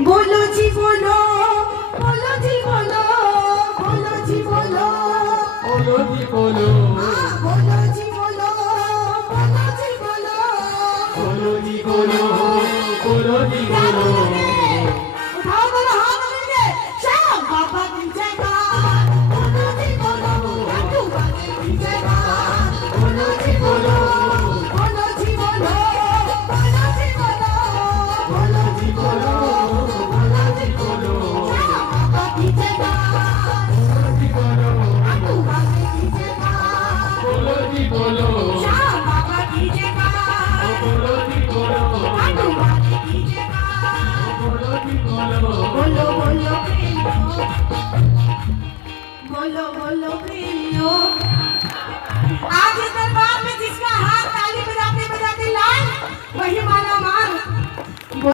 बोलो जी बोलो, बोलो जी बोलो, बोलो जी बोलो, बोलो जी बोलो, बोलो जी बोलो, बोलो जी बोलो, बोलो जी बोलो, बोलो जी बोलो। उठाओ बोलो हाथ मिलके श्याम बाबा की जयकार। बोलो जी बोलो, लड्डू वाले की जयकार। बोलो जी बोलो, बोलो जी बोलो, बोलो जी बोलो, बोलो जी बोलो, बोलो जी बोलो, श्याम बाबा की जयकार। बोलो जी बोलो, लड्डू वाले की जयकार। बोलो जी बोलो, श्याम बाबा की जयकार। बोलो जी बोलो, लड्डू वाले की जयकार। बोलो जी बोलो। बोलो बोलो प्रेमियों, बोलो बोलो प्रेमियों, आज इस दरबार में जिसका हाथ